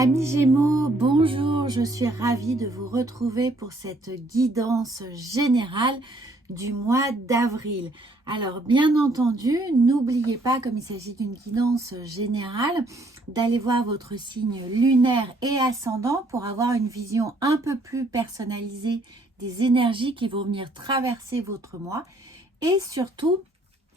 Amis Gémeaux, bonjour, je suis ravie de vous retrouver pour cette guidance générale du mois d'avril. Alors bien entendu, n'oubliez pas, comme il s'agit d'une guidance générale, d'aller voir votre signe lunaire et ascendant pour avoir une vision un peu plus personnalisée des énergies qui vont venir traverser votre mois. Et surtout,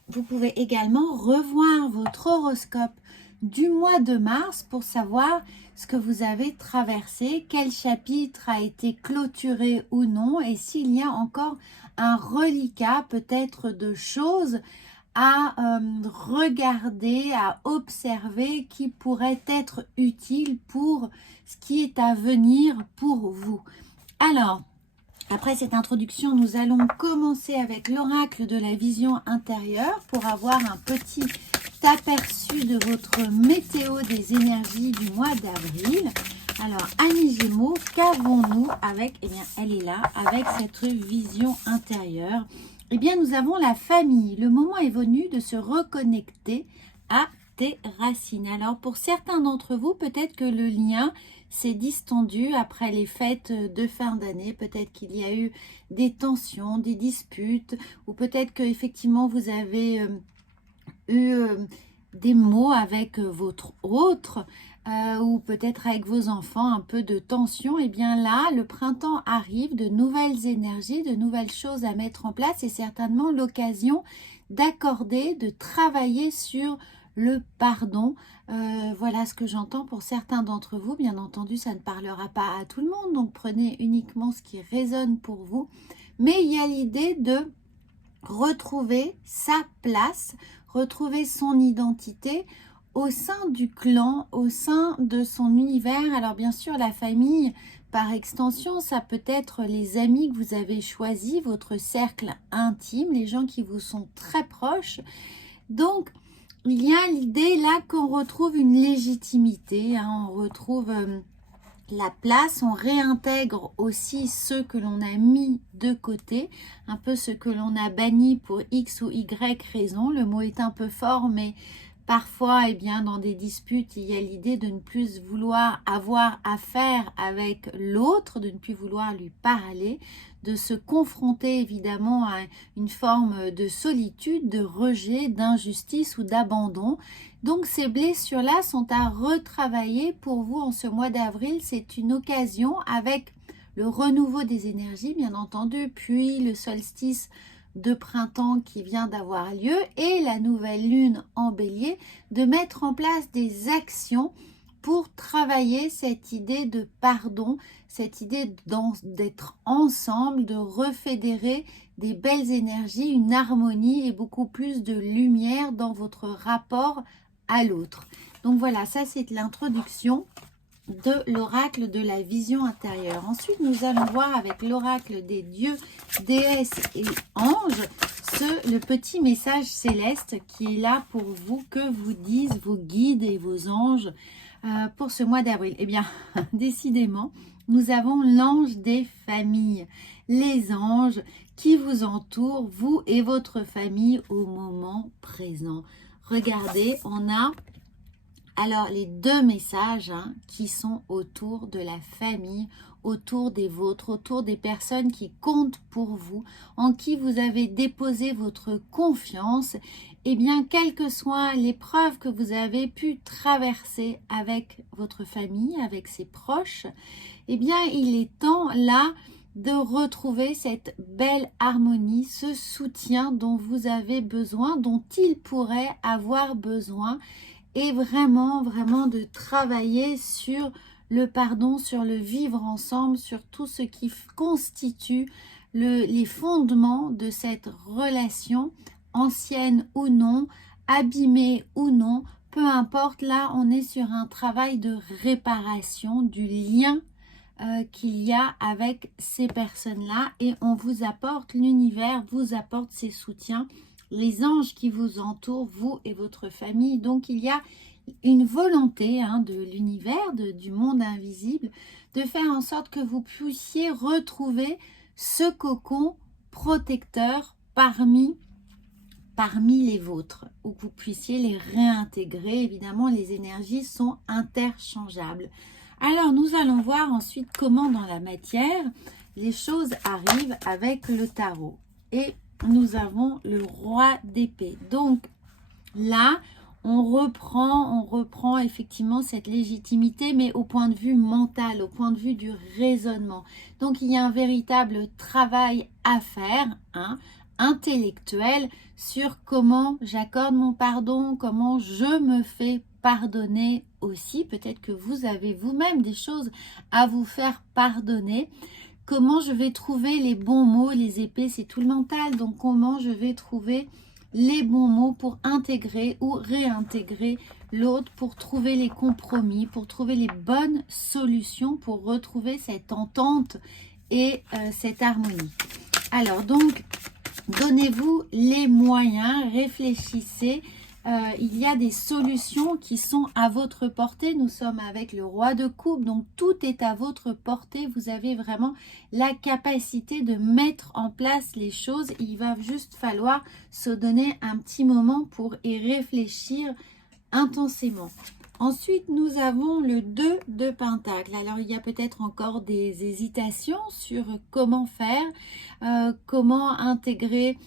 vous pouvez également revoir votre horoscope du mois de mars pour savoir ce que vous avez traversé, quel chapitre a été clôturé ou non, et s'il y a encore un reliquat peut-être de choses à regarder, à observer qui pourraient être utiles pour ce qui est à venir pour vous. Alors, après cette introduction, nous allons commencer avec l'oracle de la vision intérieure pour avoir un petit aperçu de votre météo des énergies du mois d'avril. Alors, Amis Gémeaux, qu'avons-nous avec, eh bien, elle est là, avec cette vision intérieure. Eh bien, nous avons la famille. Le moment est venu de se reconnecter à tes racines. Alors, pour certains d'entre vous, peut-être que le lien s'est distendu après les fêtes de fin d'année. Peut-être qu'il y a eu des tensions, des disputes, ou peut-être que effectivement vous avez eu des mots avec votre autre, ou peut-être avec vos enfants, un peu de tension. Et bien là, le printemps arrive, de nouvelles énergies, de nouvelles choses à mettre en place, et certainement l'occasion d'accorder, de travailler sur le pardon. Voilà ce que j'entends pour certains d'entre vous. Bien entendu, ça ne parlera pas à tout le monde, donc prenez uniquement ce qui résonne pour vous. Mais il y a l'idée de retrouver sa place, retrouver son identité au sein du clan, au sein de son univers. Alors bien sûr, la famille, par extension, ça peut être les amis que vous avez choisis, votre cercle intime, les gens qui vous sont très proches. Donc, il y a l'idée là qu'on retrouve une légitimité, hein, on retrouve la place, on réintègre aussi ceux que l'on a mis de côté, un peu ce que l'on a banni pour X ou Y raison. Le mot est un peu fort, mais parfois, eh bien, dans des disputes, il y a l'idée de ne plus vouloir avoir affaire avec l'autre, de ne plus vouloir lui parler, de se confronter évidemment à une forme de solitude, de rejet, d'injustice ou d'abandon. Donc ces blessures-là sont à retravailler pour vous en ce mois d'avril. C'est une occasion avec le renouveau des énergies, bien entendu, puis le solstice de printemps qui vient d'avoir lieu et la nouvelle lune en bélier, de mettre en place des actions pour travailler cette idée de pardon, cette idée d'être ensemble, de refédérer des belles énergies, une harmonie et beaucoup plus de lumière dans votre rapport à l'autre. Donc voilà, ça c'est l'introduction de l'oracle de la vision intérieure. Ensuite, nous allons voir avec l'oracle des dieux, déesses et anges, le petit message céleste qui est là pour vous, que vous disent vos guides et vos anges pour ce mois d'avril. Eh bien, décidément, nous avons l'ange des familles, les anges qui vous entourent, vous et votre famille au moment présent. Regardez, on a alors les deux messages qui sont autour de la famille, autour des vôtres, autour des personnes qui comptent pour vous, en qui vous avez déposé votre confiance. Eh bien, quelle que soit l'épreuve que vous avez pu traverser avec votre famille, avec ses proches, eh bien, il est temps là de retrouver cette belle harmonie, ce soutien dont vous avez besoin, dont il pourrait avoir besoin, et vraiment de travailler sur le pardon, sur le vivre ensemble, sur tout ce qui constitue les fondements de cette relation, ancienne ou non, abîmée ou non, peu importe. Là, on est sur un travail de réparation du lien qu'il y a avec ces personnes-là, et on vous apporte, l'univers vous apporte ses soutiens, les anges qui vous entourent, vous et votre famille. Donc il y a une volonté de l'univers, du monde invisible, de faire en sorte que vous puissiez retrouver ce cocon protecteur parmi les vôtres, ou que vous puissiez les réintégrer. Évidemment, les énergies sont interchangeables. Alors, nous allons voir ensuite comment dans la matière, les choses arrivent avec le tarot. Et nous avons le roi d'épée. Donc, là, on reprend effectivement cette légitimité, mais au point de vue mental, au point de vue du raisonnement. Donc, il y a un véritable travail à faire, hein, intellectuel, sur comment j'accorde mon pardon, comment je me fais pardonner aussi. Peut-être que vous avez vous-même des choses à vous faire pardonner. Comment je vais trouver les bons mots, les épées, c'est tout le mental. Donc, comment je vais trouver les bons mots pour intégrer ou réintégrer l'autre, pour trouver les compromis, pour trouver les bonnes solutions, pour retrouver cette entente et cette harmonie. Alors, donc, donnez-vous les moyens, réfléchissez. Il y a des solutions qui sont à votre portée. Nous sommes avec le roi de coupe, donc tout est à votre portée. Vous avez vraiment la capacité de mettre en place les choses. Il va juste falloir se donner un petit moment pour y réfléchir intensément. Ensuite, nous avons le 2 de Pentacle. Alors, il y a peut-être encore des hésitations sur comment faire, comment intégrer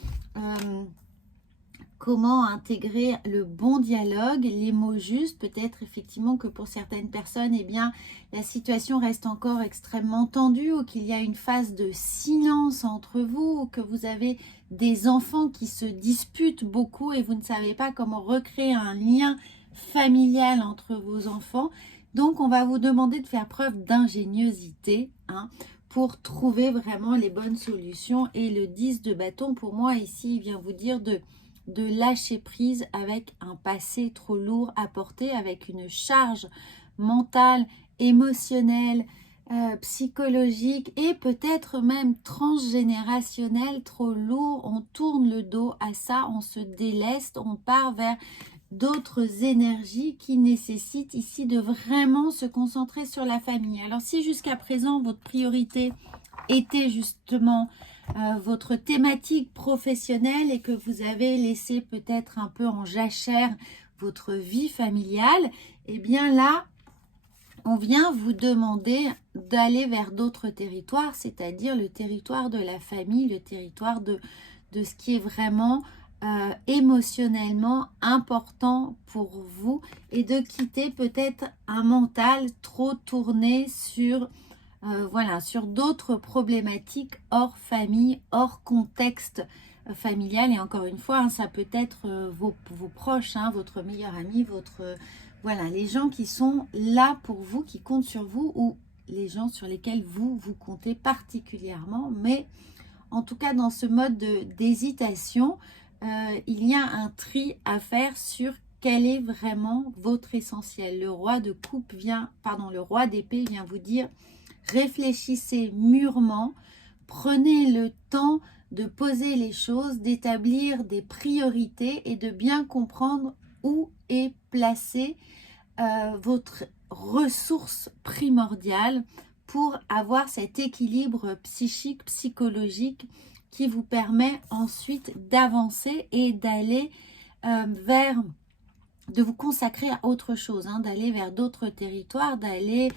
le bon dialogue, les mots justes. Peut-être effectivement que pour certaines personnes, eh bien, la situation reste encore extrêmement tendue, ou qu'il y a une phase de silence entre vous, ou que vous avez des enfants qui se disputent beaucoup et vous ne savez pas comment recréer un lien familial entre vos enfants. Donc, on va vous demander de faire preuve d'ingéniosité, hein, pour trouver vraiment les bonnes solutions. Et le 10 de bâton, pour moi, ici, il vient vous dire de lâcher prise avec un passé trop lourd à porter, avec une charge mentale, émotionnelle, psychologique et peut-être même transgénérationnelle trop lourd. On tourne le dos à ça, on se déleste, on part vers d'autres énergies qui nécessitent ici de vraiment se concentrer sur la famille. Alors si jusqu'à présent votre priorité était justement votre thématique professionnelle et que vous avez laissé peut-être un peu en jachère votre vie familiale, et bien là, on vient vous demander d'aller vers d'autres territoires, c'est-à-dire le territoire de la famille, le territoire de ce qui est vraiment émotionnellement important pour vous, et de quitter peut-être un mental trop tourné sur voilà, sur d'autres problématiques hors famille, hors contexte familial. Et encore une fois, hein, ça peut être vos proches, hein, votre meilleur ami, voilà, les gens qui sont là pour vous, qui comptent sur vous, ou les gens sur lesquels vous comptez particulièrement. Mais en tout cas, dans ce mode d'hésitation, il y a un tri à faire sur quel est vraiment votre essentiel. Le roi de coupe le roi d'épée vient vous dire: réfléchissez mûrement, prenez le temps de poser les choses, d'établir des priorités et de bien comprendre où est placée votre ressource primordiale pour avoir cet équilibre psychique, psychologique qui vous permet ensuite d'avancer et d'aller de vous consacrer à autre chose, hein, d'aller vers d'autres territoires, d'aller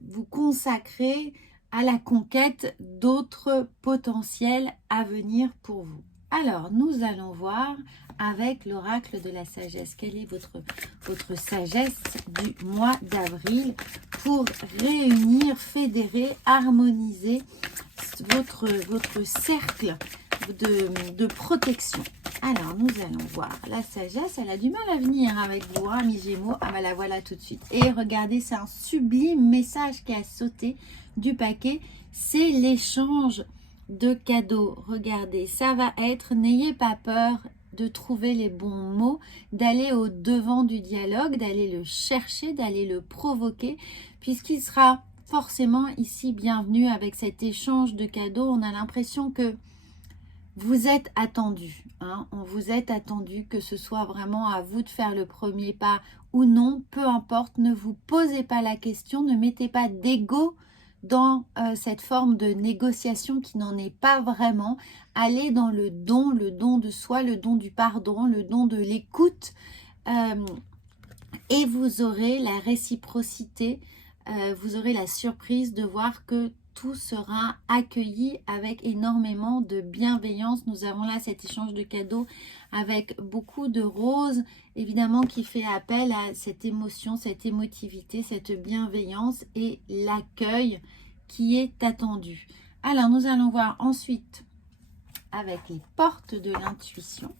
vous consacrer à la conquête d'autres potentiels à venir pour vous. Alors, nous allons voir avec l'oracle de la sagesse. Quelle est votre sagesse du mois d'avril pour réunir, fédérer, harmoniser votre cercle de protection? Alors, nous allons voir. La sagesse, elle a du mal à venir avec vous, hein, mes Gémeaux. Ah, ben la voilà tout de suite. Et regardez, c'est un sublime message qui a sauté du paquet. C'est l'échange de cadeaux. Regardez, ça va être, n'ayez pas peur de trouver les bons mots, d'aller au devant du dialogue, d'aller le chercher, d'aller le provoquer, puisqu'il sera forcément ici bienvenu avec cet échange de cadeaux. On a l'impression que vous êtes attendu, hein, on vous est attendu, que ce soit vraiment à vous de faire le premier pas ou non, peu importe, ne vous posez pas la question, ne mettez pas d'ego dans cette forme de négociation qui n'en est pas vraiment. Allez dans le don de soi, le don du pardon, le don de l'écoute, et vous aurez la réciprocité vous aurez la surprise de voir que tout sera accueilli avec énormément de bienveillance. Nous avons là cet échange de cadeaux avec beaucoup de roses, évidemment, qui fait appel à cette émotion, cette émotivité, cette bienveillance et l'accueil qui est attendu. Alors, nous allons voir ensuite avec les portes de l'intuition,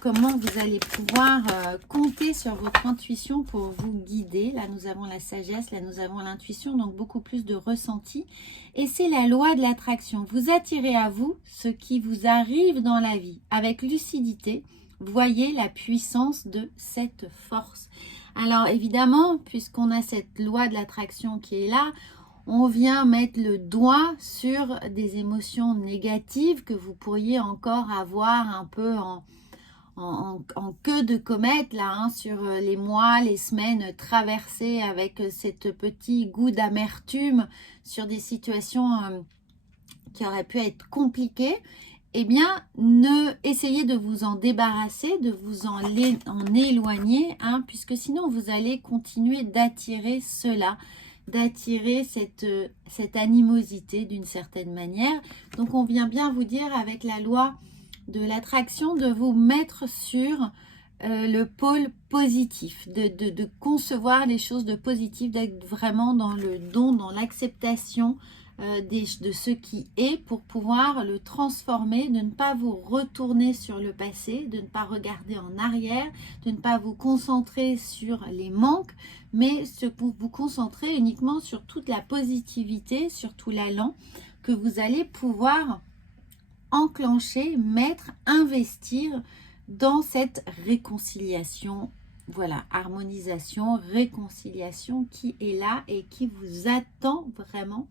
comment vous allez pouvoir compter sur votre intuition pour vous guider. Là, nous avons la sagesse, là, nous avons l'intuition, donc beaucoup plus de ressenti. Et c'est la loi de l'attraction. Vous attirez à vous ce qui vous arrive dans la vie. Avec lucidité, voyez la puissance de cette force. Alors, évidemment, puisqu'on a cette loi de l'attraction qui est là, on vient mettre le doigt sur des émotions négatives que vous pourriez encore avoir un peu en queue de comète là, hein, sur les mois, les semaines traversées avec cette petit goût d'amertume sur des situations qui auraient pu être compliquées. Eh bien, essayez de vous en débarrasser, de vous en éloigner, hein, puisque sinon vous allez continuer d'attirer cela, d'attirer cette animosité d'une certaine manière. Donc, on vient bien vous dire avec la loi de l'attraction de vous mettre sur le pôle positif, de concevoir les choses de positif, d'être vraiment dans le don, dans l'acceptation de ce qui est pour pouvoir le transformer, de ne pas vous retourner sur le passé, de ne pas regarder en arrière, de ne pas vous concentrer sur les manques, mais vous concentrer uniquement sur toute la positivité, sur tout l'allant que vous allez pouvoir enclencher, mettre, investir dans cette réconciliation. Voilà, harmonisation, réconciliation qui est là et qui vous attend vraiment.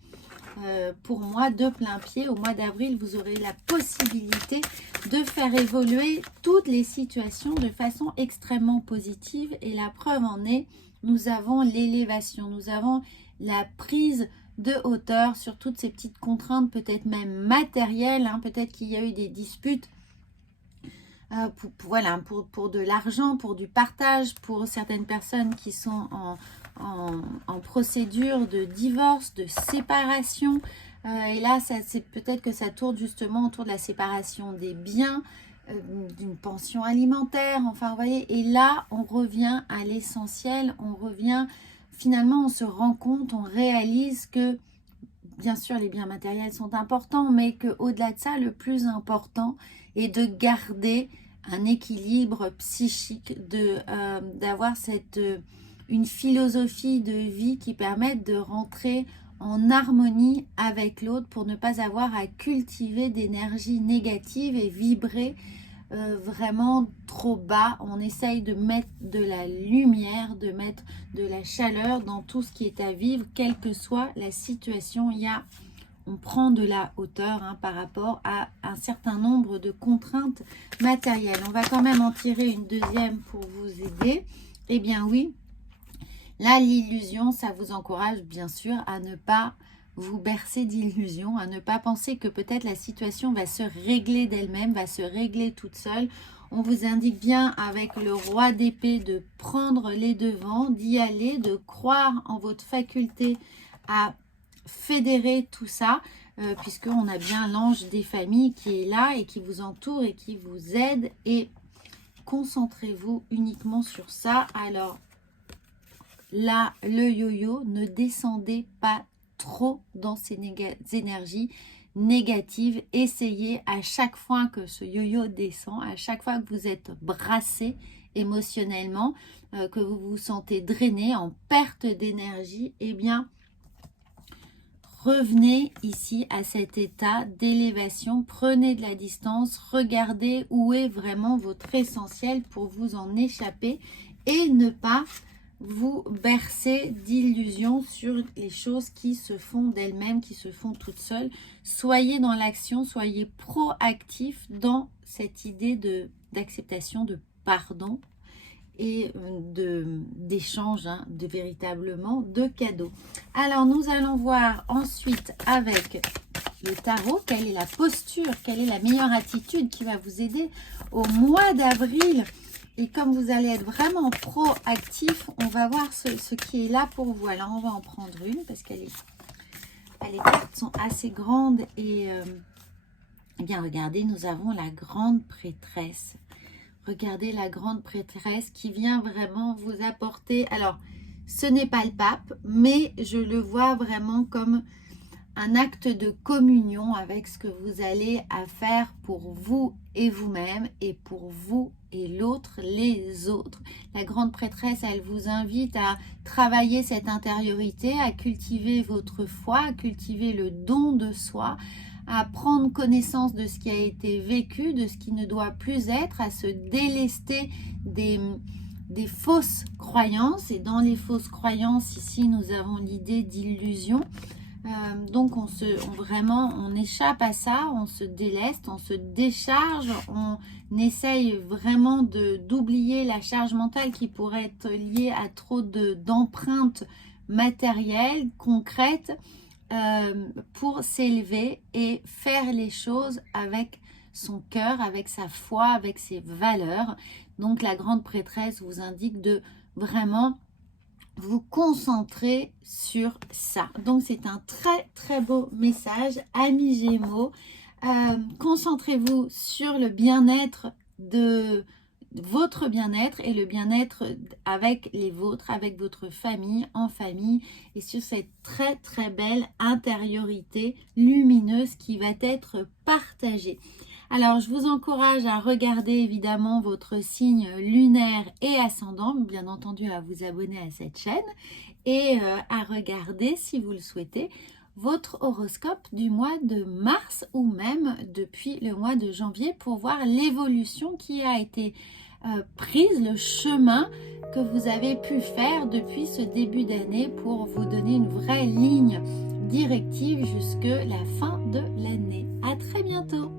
Pour moi, de plein pied, au mois d'avril, vous aurez la possibilité de faire évoluer toutes les situations de façon extrêmement positive. Et la preuve en est, nous avons l'élévation, nous avons la prise de hauteur sur toutes ces petites contraintes, peut-être même matérielles, hein, peut-être qu'il y a eu des disputes pour de l'argent, pour du partage, pour certaines personnes qui sont en procédure de divorce, de séparation. Et là, c'est peut-être que ça tourne justement autour de la séparation des biens, d'une pension alimentaire, enfin, vous voyez. Et là, on revient à l'essentiel, on revient, finalement, on se rend compte, on réalise que, bien sûr, les biens matériels sont importants, mais qu'au-delà de ça, le plus important est de garder un équilibre psychique, d'avoir une philosophie de vie qui permette de rentrer en harmonie avec l'autre pour ne pas avoir à cultiver d'énergie négative et vibrer vraiment trop bas. On essaye de mettre de la lumière, de mettre de la chaleur dans tout ce qui est à vivre, quelle que soit la situation. On prend de la hauteur par rapport à un certain nombre de contraintes matérielles. On va quand même en tirer une deuxième pour vous aider. Eh bien oui, là, l'illusion, ça vous encourage bien sûr à ne pas vous bercer d'illusions, à ne pas penser que peut-être la situation va se régler d'elle-même, va se régler toute seule. On vous indique bien avec le roi d'épée de prendre les devants, d'y aller, de croire en votre faculté à fédérer tout ça, puisqu'on a bien l'ange des familles qui est là et qui vous entoure et qui vous aide. Et concentrez-vous uniquement sur ça. Alors là, le yo-yo, ne descendez pas trop dans ces énergies négatives. Essayez à chaque fois que ce yo-yo descend, à chaque fois que vous êtes brassé émotionnellement, que vous vous sentez drainé, en perte d'énergie, eh bien, revenez ici à cet état d'élévation, prenez de la distance, regardez où est vraiment votre essentiel pour vous en échapper et ne pas vous bercer d'illusions sur les choses qui se font d'elles-mêmes, qui se font toutes seules. Soyez dans l'action, soyez proactif dans cette idée d'acceptation, de pardon et d'échange, de véritablement de cadeaux. Alors, nous allons voir ensuite avec le tarot, quelle est la posture, quelle est la meilleure attitude qui va vous aider au mois d'avril. Et comme vous allez être vraiment proactif, on va voir ce qui est là pour vous. Alors, on va en prendre une parce que les cartes sont assez grandes. Et bien, regardez, nous avons la grande prêtresse. Regardez la grande prêtresse qui vient vraiment vous apporter. Alors, ce n'est pas le pape, mais je le vois vraiment comme un acte de communion avec ce que vous allez à faire pour vous et vous-même et pour vous et l'autre, les autres. La grande prêtresse, elle vous invite à travailler cette intériorité, à cultiver votre foi, à cultiver le don de soi, à prendre connaissance de ce qui a été vécu, de ce qui ne doit plus être, à se délester des fausses croyances. Et dans les fausses croyances, ici, nous avons l'idée d'illusion. Donc, on échappe à ça, on se déleste, on se décharge, on essaye vraiment d'oublier la charge mentale qui pourrait être liée à trop d'empreintes matérielles, concrètes, pour s'élever et faire les choses avec son cœur, avec sa foi, avec ses valeurs. Donc, la grande prêtresse vous indique de vraiment vous concentrer sur ça. Donc, c'est un très, très beau message, amis Gémeaux. Concentrez-vous sur le bien-être de votre bien-être et le bien-être avec les vôtres, avec votre famille, en famille, et sur cette très, très belle intériorité lumineuse qui va être partagée. Alors, je vous encourage à regarder évidemment votre signe lunaire et ascendant, bien entendu à vous abonner à cette chaîne et à regarder, si vous le souhaitez, votre horoscope du mois de mars ou même depuis le mois de janvier pour voir l'évolution qui a été prise, le chemin que vous avez pu faire depuis ce début d'année pour vous donner une vraie ligne directive jusque la fin de l'année. À très bientôt!